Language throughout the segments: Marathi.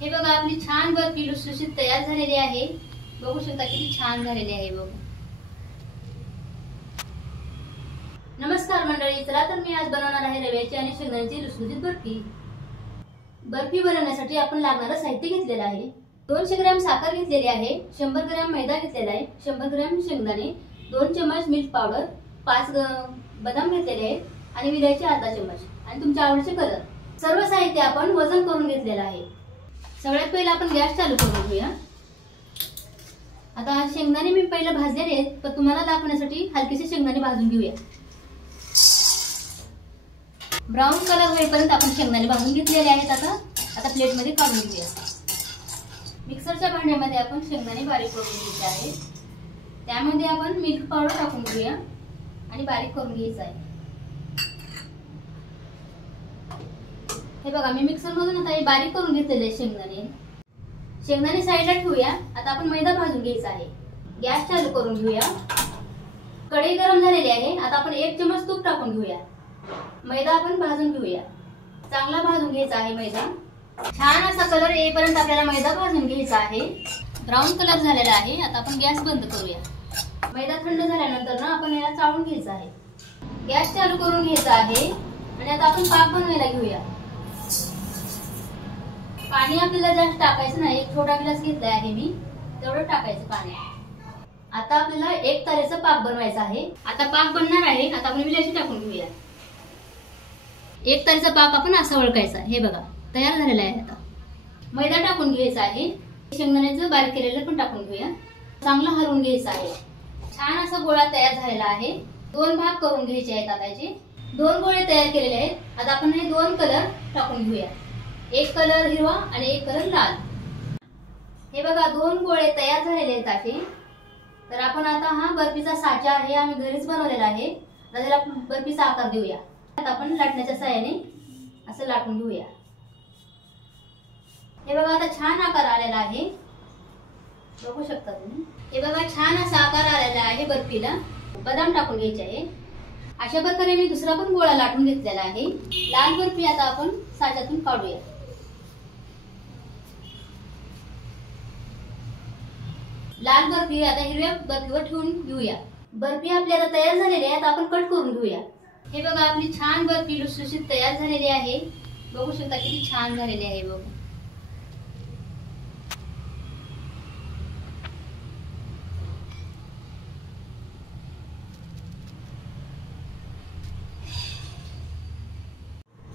हे बघा आपली छान बर्फी लुसलुशीत तयार झालेली आहे। बघू शकता किती छान झालेली आहे बघा। नमस्कार मंडळी, चला तर मी आज बनवणार आहे रव्याची आणि शेंगदाण्याची लुसलुशीत बर्फी। बर्फी बनवण्यासाठी आपण लागणारे साहित्य घेतलेले आहे। 200 ग्रॅम साखर घेतलेली आहे, 100 ग्रॅम मैदा घेतलेला आहे, 100 ग्रॅम शेंगदाणे, 2 चमच मिल्क पावडर, 5 बदाम घेतलेले आहेत आणि विलायची अर्धा चमच आणि तुमच्या आवडीचे कलर। सर्व साहित्य आपण वजन करून घेतलेले आहे। सगळ्यात पहिले आपण गॅस चालू करून घेऊया। आता शेंगदाणे मी पहिले भाजलेले आहेत, पण तुम्हाला दाखवण्यासाठी हलकेसे शेंगदाणे भाजून घेऊया। ब्राऊन कलर होईपर्यंत आपण शेंगदाणे भाजून घेतलेले आहेत। आता प्लेट मध्ये काढून घेऊया। मिक्सरच्या भांड्यामध्ये आपण शेंगदाणे बारीक करून घ्यायचे आहे। त्यामध्ये आपण मिल्क पावडर टाकून घेऊया आणि बारीक करून घ्यायचं आहे। हे बघा मी मिक्सर मधून आता हे बारीक करून घेतलेले शेंगदाणे साईडला ठेवूया। आता आपण मैदा भाजून घ्यायचा आहे। गॅस चालू करून घेऊया। कढई गरम झालेली आहे। आता आपण 1 चमच तूप टाकून घेऊया। मैदा आपण भाजून घेऊया। चांगला भाजून घ्यायचा आहे मैदा। छान असा कलर येईपर्यंत आपल्याला मैदा भाजून घ्यायचा आहे। ब्राऊन कलर झालेला आहे। आता आपण गॅस बंद करूया। मैदा थंड झाल्यानंतर ना आपण याला चाळून घ्यायचा आहे। गॅस चालू करून घ्यायचा आहे आणि आता आपण पाक बनवायला घेऊया। पाणी आपल्याला जास्त टाकायचं नाही, 1 छोटा ग्लास घेतलाय आहे मी, तेवढं टाकायचं पाणी। आता आपल्याला 1 तारेचा पाक बनवायचा आहे। आता पाक बनणार आहे। आता आपण विलायची टाकून घेऊया। 1 तारेचा पाक आपण असा ओळखायचा। हे बघा तयार झालेला आहे। आता मैदा टाकून घ्यायचा आहे। शेंगदाण्याचं बारीक केलेलं पण टाकून घेऊया। चांगलं हलवून घ्यायचं आहे। छान असा गोळा तयार झालेला आहे। 2 भाग करून घ्यायचे आहेत। आता याचे 2 गोळे तयार केलेले आहेत। आता आपण हे 2 कलर टाकून घेऊया। एक कलर हिरवा आणि एक कलर लाल। हे बघा 2 गोळे तयार झालेले आहेत असे। तर आपण आता हा बर्फीचा साचा आहे, आम्ही घरीच बनवलेला आहे। आता त्याला बर्फीचा आकार देऊया। आता आपण लाटण्याच्या साहाय्याने असं लाटून घेऊया। हे बघा आता छान आकार आलेला आहे, बघू शकता तुम्ही। हे बघा छान असा आकार आलेला आहे बर्फीला। बदाम टाकून घ्यायचे आहे। अशा प्रकारे मी दुसरा पण गोळा लाटून घेतलेला आहे। लाल बर्फी आता आपण साच्यातून काढूया। लाल बर्फी आता हिरव्या बर्फीवर ठेवून घेऊया। बर्फी आपली आता तयार झालेली आहे। आता आपण कट करून घेऊया। हे बघा आपली छान बर्फी लुसलुशीत तयार झालेली आहे। बघू शकता किती छान झालेली आहे बघा।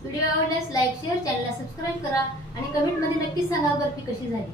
व्हिडिओ आवडल्यास लाईक शेअर, चॅनलला सबस्क्राईब करा आणि कमेंट मध्ये नक्की सांगा बर्फी कशी झाली।